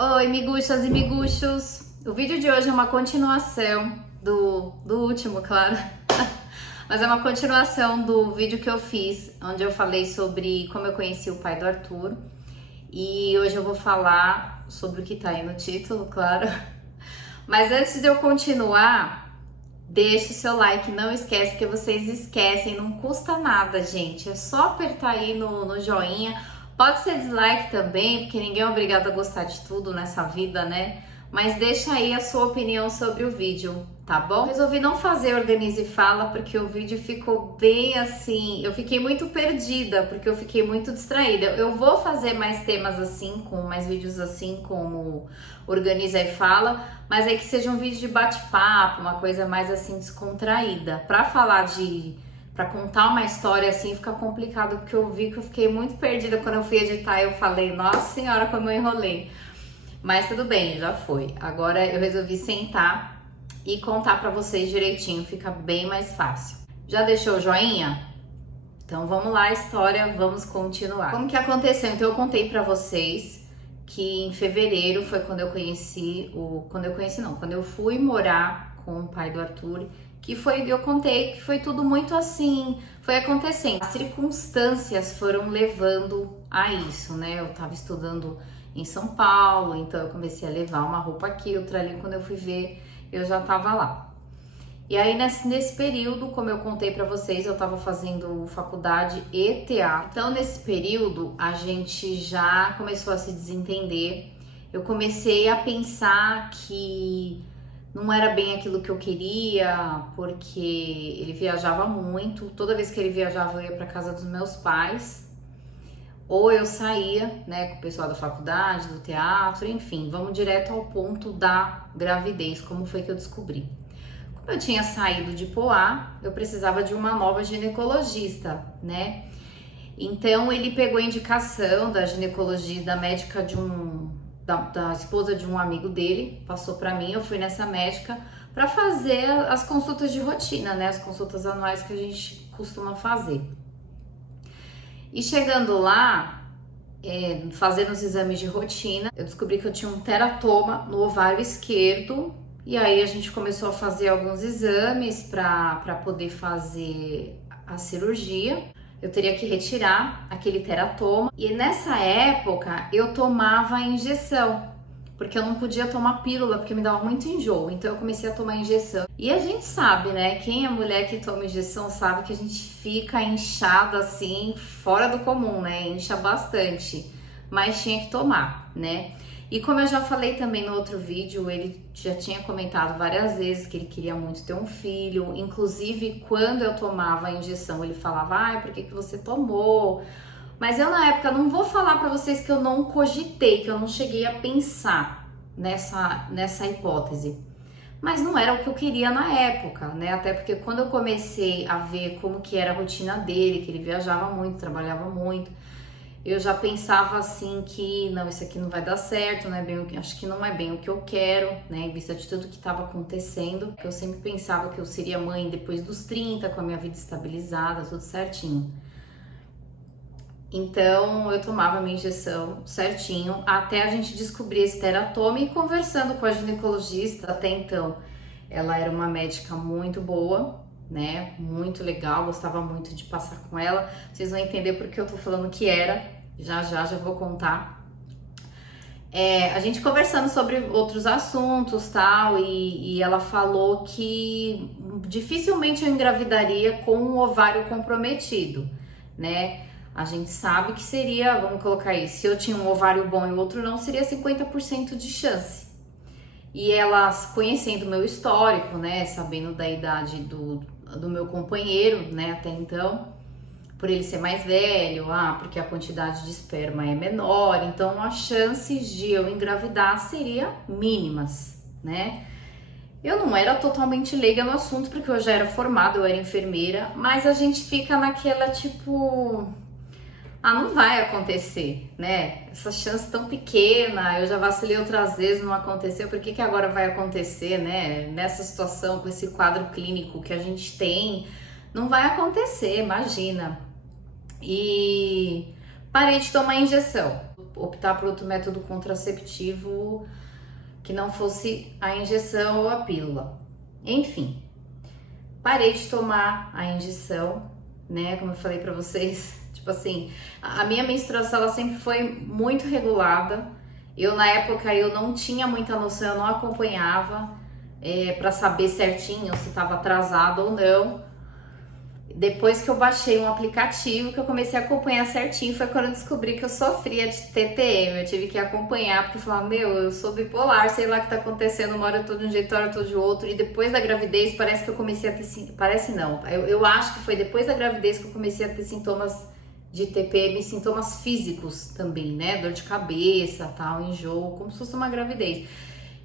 Oi, miguxas e miguxos! O vídeo de hoje é uma continuação do último, claro. Mas é uma continuação do vídeo que eu fiz, onde eu falei sobre como eu conheci o pai do Arthur. E hoje eu vou falar sobre o que tá aí no título, claro. Mas antes de eu continuar, deixe o seu like, não esquece, porque vocês esquecem, não custa nada, gente. É só apertar aí no joinha. Pode ser dislike também, porque ninguém é obrigado a gostar de tudo nessa vida, né? Mas deixa aí a sua opinião sobre o vídeo, tá bom? Resolvi não fazer Organize e Fala, porque o vídeo ficou bem assim... Eu fiquei muito perdida, porque eu fiquei muito distraída. Eu vou fazer mais temas assim, com mais vídeos assim, como Organiza e Fala, mas é que seja um vídeo de bate-papo, uma coisa mais assim, descontraída. Pra falar Pra contar uma história assim fica complicado, porque eu vi que eu fiquei muito perdida quando eu fui editar. Eu falei, nossa senhora, como eu enrolei. Mas tudo bem, já foi. Agora eu resolvi sentar e contar pra vocês direitinho, fica bem mais fácil. Já deixou o joinha? Então vamos lá, história, vamos continuar. Como que aconteceu? Então eu contei pra vocês que em fevereiro foi quando eu conheci quando eu fui morar com o pai do Arthur. Eu contei que foi tudo muito assim, foi acontecendo. As circunstâncias foram levando a isso, né? Eu tava estudando em São Paulo, então eu comecei a levar uma roupa aqui, outra ali. Quando eu fui ver, eu já tava lá. E aí nesse período, como eu contei pra vocês, eu tava fazendo faculdade e teatro. Então nesse período a gente já começou a se desentender. Eu comecei a pensar que não era bem aquilo que eu queria, porque ele viajava muito. Toda vez que ele viajava, eu ia para casa dos meus pais. Ou eu saía, né, com o pessoal da faculdade, do teatro, enfim. Vamos direto ao ponto da gravidez, como foi que eu descobri. Como eu tinha saído de Poá, eu precisava de uma nova ginecologista, né? Então ele pegou a indicação da ginecologista, da médica da esposa de um amigo dele, passou para mim. Eu fui nessa médica para fazer as consultas de rotina, né? As consultas anuais que a gente costuma fazer. E chegando lá, fazendo os exames de rotina, eu descobri que eu tinha um teratoma no ovário esquerdo. E aí a gente começou a fazer alguns exames para poder fazer a cirurgia. Eu teria que retirar aquele teratoma. E nessa época eu tomava injeção, porque eu não podia tomar pílula, porque me dava muito enjoo. Então eu comecei a tomar injeção. E a gente sabe, né? Quem é mulher que toma injeção sabe que a gente fica inchada assim, fora do comum, né? Incha bastante. Mas tinha que tomar, né? E como eu já falei também no outro vídeo, ele já tinha comentado várias vezes que ele queria muito ter um filho. Inclusive, quando eu tomava a injeção, ele falava, ai, por que você tomou? Mas eu, na época, não vou falar pra vocês que eu não cogitei, que eu não cheguei a pensar nessa hipótese. Mas não era o que eu queria na época, né? Até porque quando eu comecei a ver como que era a rotina dele, que ele viajava muito, trabalhava muito, eu já pensava assim que não, isso aqui não vai dar certo, né? Acho que não é bem o que eu quero, né? Em vista de tudo que estava acontecendo. Eu sempre pensava que eu seria mãe depois dos 30, com a minha vida estabilizada, tudo certinho. Então eu tomava minha injeção certinho até a gente descobrir esse teratoma. E conversando com a ginecologista, até então ela era uma médica muito boa, né? Muito legal, gostava muito de passar com ela. Vocês vão entender porque eu tô falando que era. Já vou contar. A gente conversando sobre outros assuntos, tal, e ela falou que dificilmente eu engravidaria com um ovário comprometido, né? A gente sabe que seria, vamos colocar aí, se eu tinha um ovário bom e o outro não, seria 50% de chance. E ela, conhecendo o meu histórico, né, sabendo da idade do meu companheiro, né, até então, por ele ser mais velho, porque a quantidade de esperma é menor, então as chances de eu engravidar seriam mínimas, né? Eu não era totalmente leiga no assunto, porque eu já era formada, eu era enfermeira, mas a gente fica naquela tipo... não vai acontecer, né? Essa chance tão pequena, eu já vacilei outras vezes, não aconteceu, por que agora vai acontecer, né? Nessa situação, com esse quadro clínico que a gente tem, não vai acontecer, imagina. E parei de tomar injeção. optar por outro método contraceptivo que não fosse a injeção ou a pílula. Enfim, parei de tomar a injeção, né? Como eu falei pra vocês, tipo assim, a minha menstruação ela sempre foi muito regulada. Eu na época eu não tinha muita noção, eu não acompanhava pra saber certinho se estava atrasado ou não. Depois que eu baixei um aplicativo que eu comecei a acompanhar certinho, foi quando eu descobri que eu sofria de TTM. Eu tive que acompanhar, porque eu falava, meu, eu sou bipolar, sei lá o que tá acontecendo, uma hora eu tô de um jeito, outra eu tô de outro. E depois da gravidez, parece que eu comecei a ter... Parece não, eu acho que foi depois da gravidez que eu comecei a ter sintomas de TPM, sintomas físicos também, né? Dor de cabeça, tal, enjoo, como se fosse uma gravidez.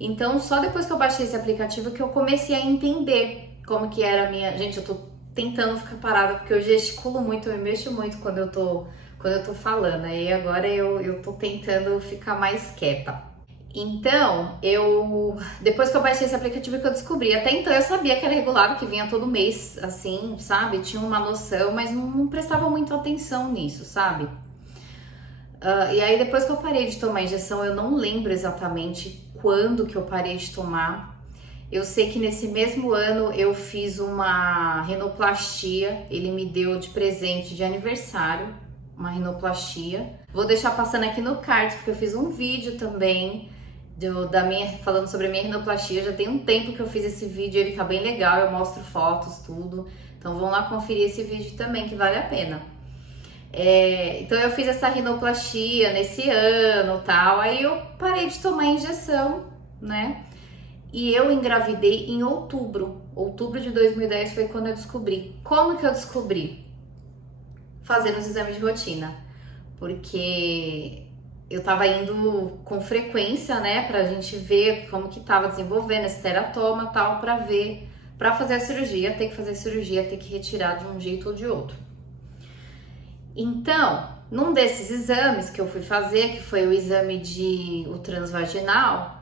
Então, só depois que eu baixei esse aplicativo que eu comecei a entender como que era a minha... Gente, eu tô tentando ficar parada, porque eu gesticulo muito, eu me mexo muito quando eu tô falando, aí agora eu tô tentando ficar mais quieta. Então, depois que eu baixei esse aplicativo que eu descobri, até então eu sabia que era regulado, que vinha todo mês, assim, sabe? Tinha uma noção, mas não prestava muito atenção nisso, sabe? E aí depois que eu parei de tomar injeção, eu não lembro exatamente quando que eu parei de tomar. Eu sei que nesse mesmo ano eu fiz uma rinoplastia, ele me deu de presente de aniversário, uma rinoplastia. Vou deixar passando aqui no card, porque eu fiz um vídeo também falando sobre a minha rinoplastia. Já tem um tempo que eu fiz esse vídeo, ele tá bem legal, eu mostro fotos, tudo. Então vão lá conferir esse vídeo também, que vale a pena. Então eu fiz essa rinoplastia nesse ano, tal, aí eu parei de tomar injeção, né? E eu engravidei em outubro. Outubro de 2010 foi quando eu descobri. Como que eu descobri? Fazendo os exames de rotina. Porque eu tava indo com frequência, né? Pra gente ver como que tava desenvolvendo esse teratoma e tal, pra fazer a cirurgia, ter que fazer a cirurgia, ter que retirar de um jeito ou de outro. Então, num desses exames que eu fui fazer, que foi o exame o transvaginal,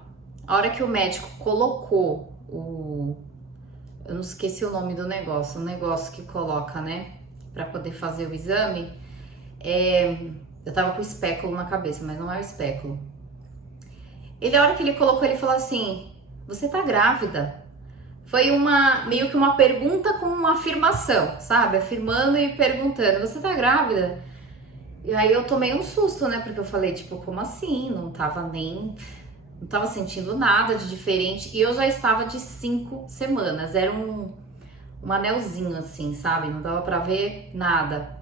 a hora que o médico colocou eu não esqueci o nome do negócio, o negócio que coloca, né, pra poder fazer o exame, eu tava com o espéculo na cabeça, mas não é o espéculo. A hora que ele colocou, ele falou assim, você tá grávida? Foi meio que uma pergunta com uma afirmação, sabe? Afirmando e perguntando, você tá grávida? E aí eu tomei um susto, né, porque eu falei, tipo, como assim? Não tava sentindo nada de diferente. E eu já estava de 5 semanas. Era um anelzinho assim, sabe? Não dava pra ver nada.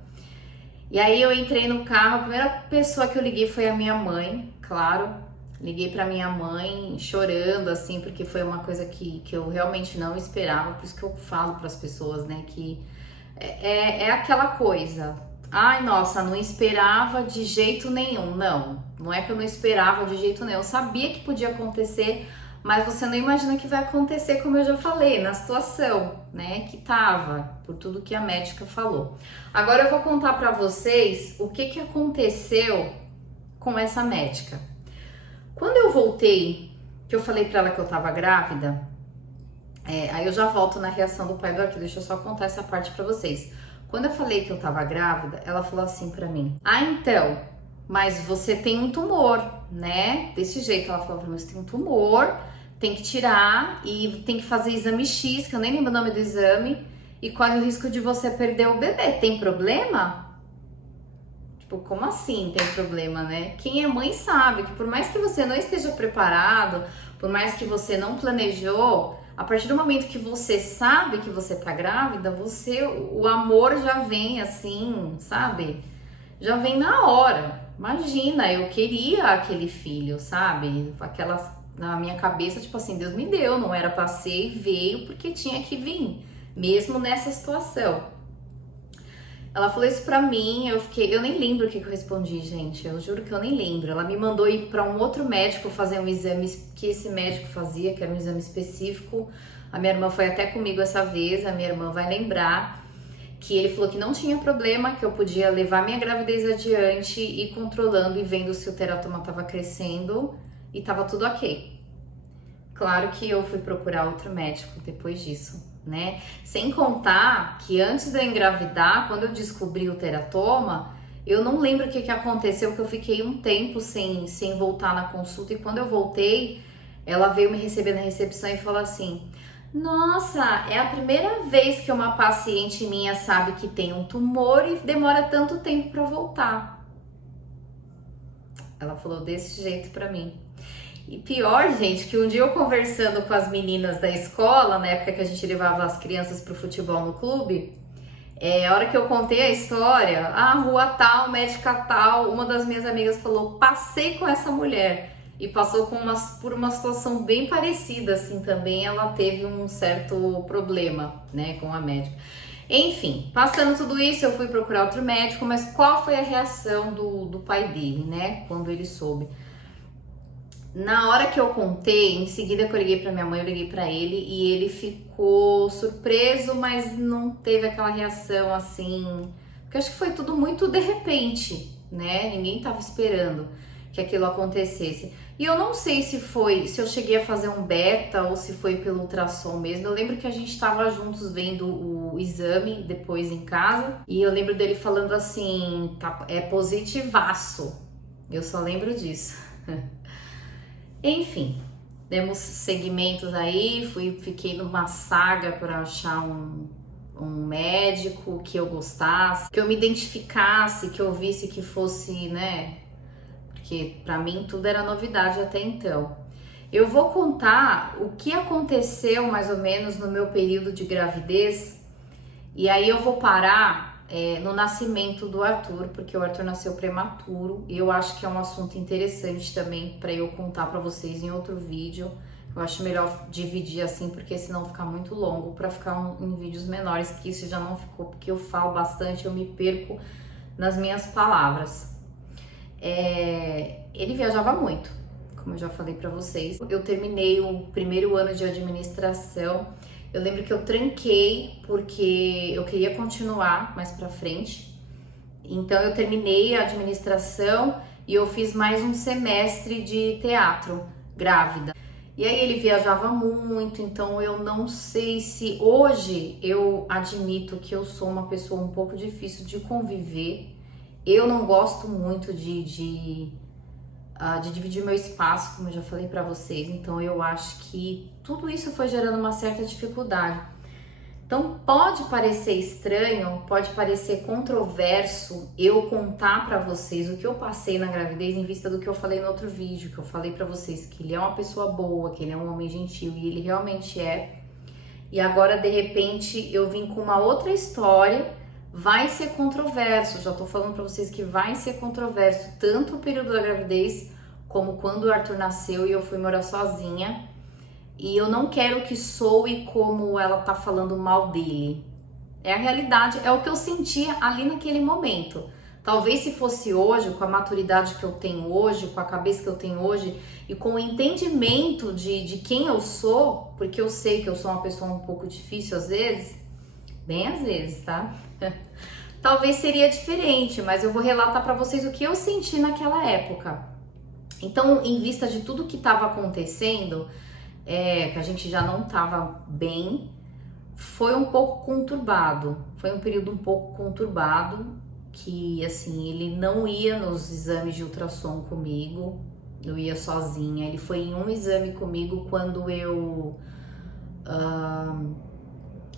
E aí eu entrei no carro. A primeira pessoa que eu liguei foi a minha mãe, claro. Liguei pra minha mãe chorando, assim, porque foi uma coisa que eu realmente não esperava. Por isso que eu falo pras pessoas, né? Que é aquela coisa. Ai, nossa, não esperava de jeito nenhum. Não é que eu não esperava de jeito nenhum. Eu sabia que podia acontecer, mas você não imagina que vai acontecer, como eu já falei, na situação, né, que tava, por tudo que a médica falou. Agora eu vou contar pra vocês o que aconteceu com essa médica. Quando eu voltei, que eu falei pra ela que eu tava grávida, aí eu já volto na reação do pai do Arthur, deixa eu só contar essa parte pra vocês. Quando eu falei que eu tava grávida, ela falou assim pra mim, então, mas você tem um tumor, né? Desse jeito, ela falou pra mim, você tem um tumor, tem que tirar e tem que fazer exame X, que eu nem lembro o nome do exame, e corre o risco de você perder o bebê. Tem problema? Tipo, como assim tem problema, né? Quem é mãe sabe que por mais que você não esteja preparado, por mais que você não planejou, a partir do momento que você sabe que você tá grávida, o amor já vem assim, sabe? Já vem na hora. Imagina, eu queria aquele filho, sabe? Na minha cabeça, tipo assim, Deus me deu, não era pra ser e veio porque tinha que vir, mesmo nessa situação. Ela falou isso pra mim, eu nem lembro o que eu respondi, gente, eu juro que eu nem lembro. Ela me mandou ir pra um outro médico fazer um exame que esse médico fazia, que era um exame específico. A minha irmã foi até comigo essa vez, a minha irmã vai lembrar, que ele falou que não tinha problema, que eu podia levar minha gravidez adiante e ir controlando e vendo se o teratoma tava crescendo e tava tudo ok. Claro que eu fui procurar outro médico depois disso, né? Sem contar que antes de eu engravidar, quando eu descobri o teratoma, Eu não lembro o que aconteceu, que eu fiquei um tempo sem voltar na consulta, e quando eu voltei, ela veio me receber na recepção e falou assim: nossa, é a primeira vez que uma paciente minha sabe que tem um tumor e demora tanto tempo para voltar. Ela falou desse jeito pra mim. E pior, gente, que um dia eu conversando com as meninas da escola, na época que a gente levava as crianças pro futebol no clube, a hora que eu contei a história, rua tal, médica tal, uma das minhas amigas falou: passei com essa mulher. E passou por uma situação bem parecida, assim, também ela teve um certo problema, né, com a médica. Enfim, passando tudo isso, eu fui procurar outro médico, mas qual foi a reação do pai dele, né, quando ele soube? Na hora que eu contei, em seguida que eu liguei pra minha mãe, eu liguei pra ele e ele ficou surpreso, mas não teve aquela reação assim, porque acho que foi tudo muito de repente, né? Ninguém tava esperando que aquilo acontecesse. E eu não sei se eu cheguei a fazer um beta ou se foi pelo ultrassom mesmo. Eu lembro que a gente tava juntos vendo o exame depois em casa e eu lembro dele falando assim: tá, é positivaço. Eu só lembro disso. Enfim, demos segmentos aí, fiquei numa saga para achar um médico que eu gostasse, que eu me identificasse, que eu visse que fosse, né? Porque para mim tudo era novidade até então. Eu vou contar o que aconteceu mais ou menos no meu período de gravidez, e aí eu vou parar no nascimento do Arthur, porque o Arthur nasceu prematuro, e eu acho que é um assunto interessante também para eu contar para vocês em outro vídeo. Eu acho melhor dividir assim, porque senão fica muito longo, para ficar em vídeos menores, que isso já não ficou, porque eu falo bastante, eu me perco nas minhas palavras. Ele viajava muito, como eu já falei para vocês. Eu terminei o primeiro ano de administração. Eu lembro que eu tranquei porque eu queria continuar mais pra frente. Então eu terminei a administração e eu fiz mais um semestre de teatro, grávida. E aí ele viajava muito, então eu não sei se hoje eu admito que eu sou uma pessoa um pouco difícil de conviver. Eu não gosto muito de dividir meu espaço, como eu já falei pra vocês, então eu acho que tudo isso foi gerando uma certa dificuldade. Então pode parecer estranho, pode parecer controverso eu contar pra vocês o que eu passei na gravidez em vista do que eu falei no outro vídeo, que eu falei pra vocês que ele é uma pessoa boa, que ele é um homem gentil, e ele realmente é. E agora de repente eu vim com uma outra história. Vai ser controverso, já tô falando pra vocês que vai ser controverso, tanto o período da gravidez, como quando o Arthur nasceu e eu fui morar sozinha. E eu não quero que soe como ela tá falando mal dele. É a realidade, é o que eu sentia ali naquele momento. Talvez se fosse hoje, com a maturidade que eu tenho hoje, com a cabeça que eu tenho hoje, e com o entendimento de quem eu sou, porque eu sei que eu sou uma pessoa um pouco difícil às vezes, bem às vezes, tá? Talvez seria diferente, mas eu vou relatar para vocês o que eu senti naquela época. Então, em vista de tudo que estava acontecendo, que a gente já não estava bem, foi um pouco conturbado. Foi um período um pouco conturbado, que assim, ele não ia nos exames de ultrassom comigo, eu ia sozinha. Ele foi em um exame comigo quando eu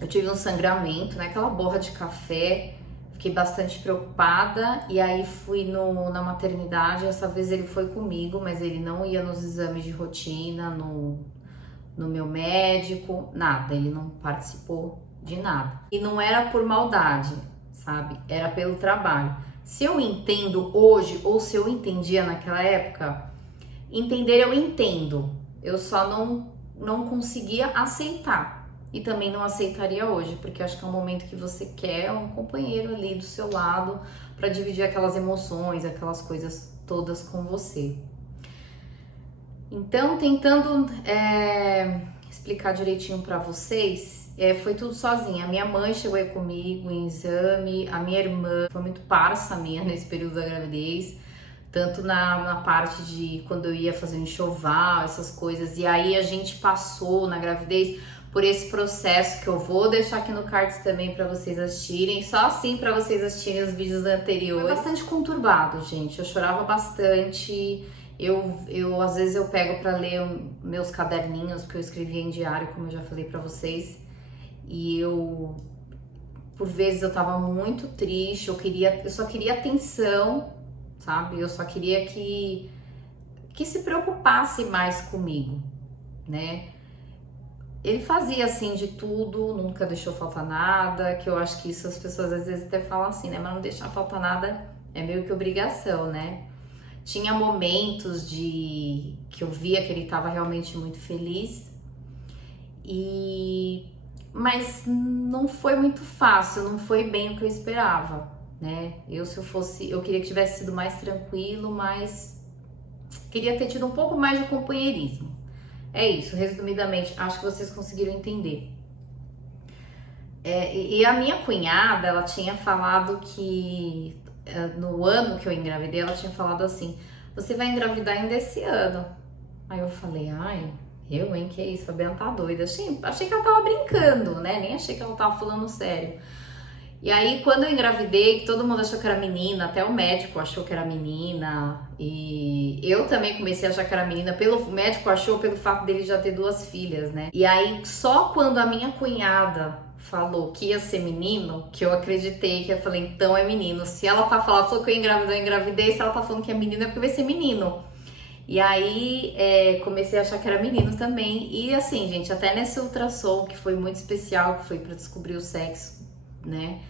tive um sangramento, né? Aquela borra de café, fiquei bastante preocupada e aí fui na maternidade. Essa vez ele foi comigo, mas ele não ia nos exames de rotina, no meu médico, nada, ele não participou de nada. E não era por maldade, sabe? Era pelo trabalho. Se eu entendo hoje ou se eu entendia naquela época, entender eu entendo, eu só não conseguia aceitar. E também não aceitaria hoje, porque acho que é um momento que você quer um companheiro ali do seu lado para dividir aquelas emoções, aquelas coisas todas com você. Então, tentando explicar direitinho para vocês, foi tudo sozinha. A minha mãe chegou aí comigo em exame, a minha irmã foi muito parça minha nesse período da gravidez, tanto na parte de quando eu ia fazer um enxoval, essas coisas. E aí a gente passou na gravidez por esse processo que eu vou deixar aqui no cards também para vocês assistirem, só assim para vocês assistirem os vídeos anteriores. Foi bastante conturbado, gente, eu chorava bastante, eu às vezes eu pego para ler meus caderninhos, que eu escrevia em diário, como eu já falei para vocês, e por vezes eu tava muito triste, eu só queria atenção, sabe? Eu só queria que se preocupasse mais comigo, né? Ele fazia assim de tudo, nunca deixou faltar nada, que eu acho que isso as pessoas às vezes até falam assim, né? Mas não deixar faltar nada é meio que obrigação, né? Tinha momentos que eu via que ele estava realmente muito feliz, mas não foi muito fácil, não foi bem o que eu esperava, né? Eu queria que tivesse sido mais tranquilo, mas queria ter tido um pouco mais de companheirismo. É isso, resumidamente, acho que vocês conseguiram entender. E a minha cunhada, ela tinha falado que no ano que eu engravidei, ela tinha falado assim, você vai engravidar ainda esse ano. Aí eu falei, ai, que é isso, a Fabiana tá doida. Achei que ela tava brincando, né? Nem achei que ela tava falando sério. E aí, quando eu engravidei, todo mundo achou que era menina, até o médico achou que era menina. E eu também comecei a achar que era menina, o médico achou pelo fato dele já ter 2 filhas, né? E aí, só quando a minha cunhada falou que ia ser menino, que eu acreditei, que eu falei, então é menino. Se ela tá falando que eu engravidei, se ela tá falando que é menino, é porque vai ser menino. E aí, comecei a achar que era menino também. E assim, gente, até nesse ultrassom, que foi muito especial, que foi pra descobrir o sexo, né?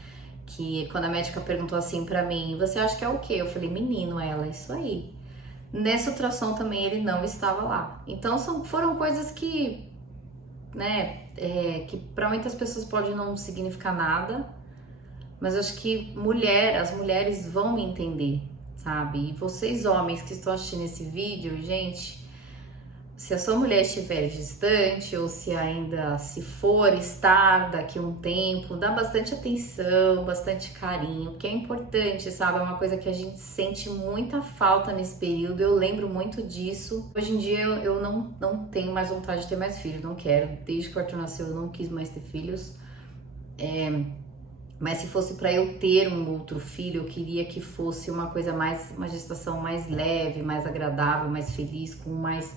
Que quando a médica perguntou assim pra mim, você acha que é o quê? Eu falei, menino, ela, isso aí. Nessa ultrassom também ele não estava lá. Então foram coisas que, né, que pra muitas pessoas pode não significar nada, mas acho que as mulheres vão me entender, sabe? E vocês homens que estão assistindo esse vídeo, gente, se a sua mulher estiver distante ou se for estar daqui a um tempo, dá bastante atenção, bastante carinho, que é importante, sabe? É uma coisa que a gente sente muita falta nesse período, eu lembro muito disso. Hoje em dia eu não tenho mais vontade de ter mais filhos, não quero. Desde que o Arthur nasceu eu não quis mais ter filhos. Mas se fosse para eu ter um outro filho, eu queria que fosse uma gestação mais leve, mais agradável, mais feliz, com mais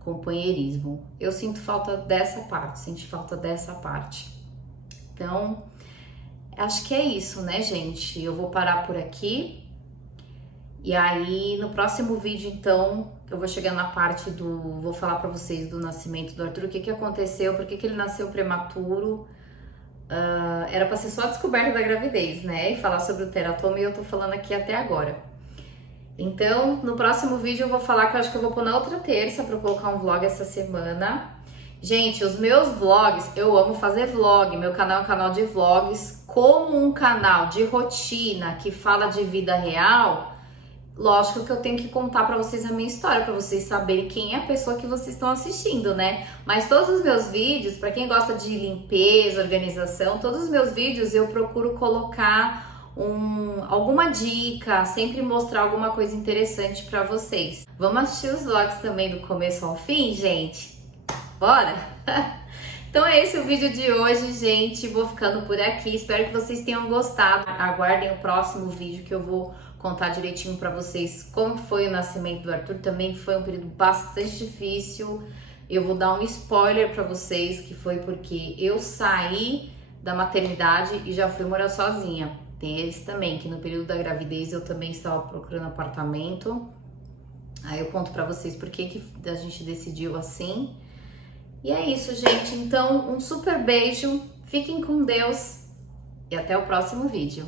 companheirismo. Eu sinto falta dessa parte, Então, acho que é isso, né, gente? Eu vou parar por aqui. E aí, no próximo vídeo, então, eu vou chegar na parte vou falar pra vocês do nascimento do Arthur, o que aconteceu, por que ele nasceu prematuro. Era pra ser só a descoberta da gravidez, né? E falar sobre o teratoma, e eu tô falando aqui até agora. Então, no próximo vídeo eu vou falar que eu acho que eu vou pôr na outra terça pra colocar um vlog essa semana. Gente, os meus vlogs, eu amo fazer vlog. Meu canal é um canal de vlogs. Como um canal de rotina que fala de vida real, lógico que eu tenho que contar pra vocês a minha história, pra vocês saberem quem é a pessoa que vocês estão assistindo, né? Mas todos os meus vídeos, pra quem gosta de limpeza, organização, todos os meus vídeos eu procuro colocar alguma dica, sempre mostrar alguma coisa interessante pra vocês. Vamos assistir os vlogs também do começo ao fim, gente? Bora? Então é esse o vídeo de hoje, gente. Vou ficando por aqui. Espero que vocês tenham gostado. Aguardem o próximo vídeo que eu vou contar direitinho pra vocês como foi o nascimento do Arthur. Também foi um período bastante difícil. Eu vou dar um spoiler pra vocês, que foi porque eu saí da maternidade e já fui morar sozinha. Tem esse também, que no período da gravidez eu também estava procurando apartamento. Aí eu conto pra vocês por que a gente decidiu assim. E é isso, gente. Então, um super beijo, fiquem com Deus e até o próximo vídeo.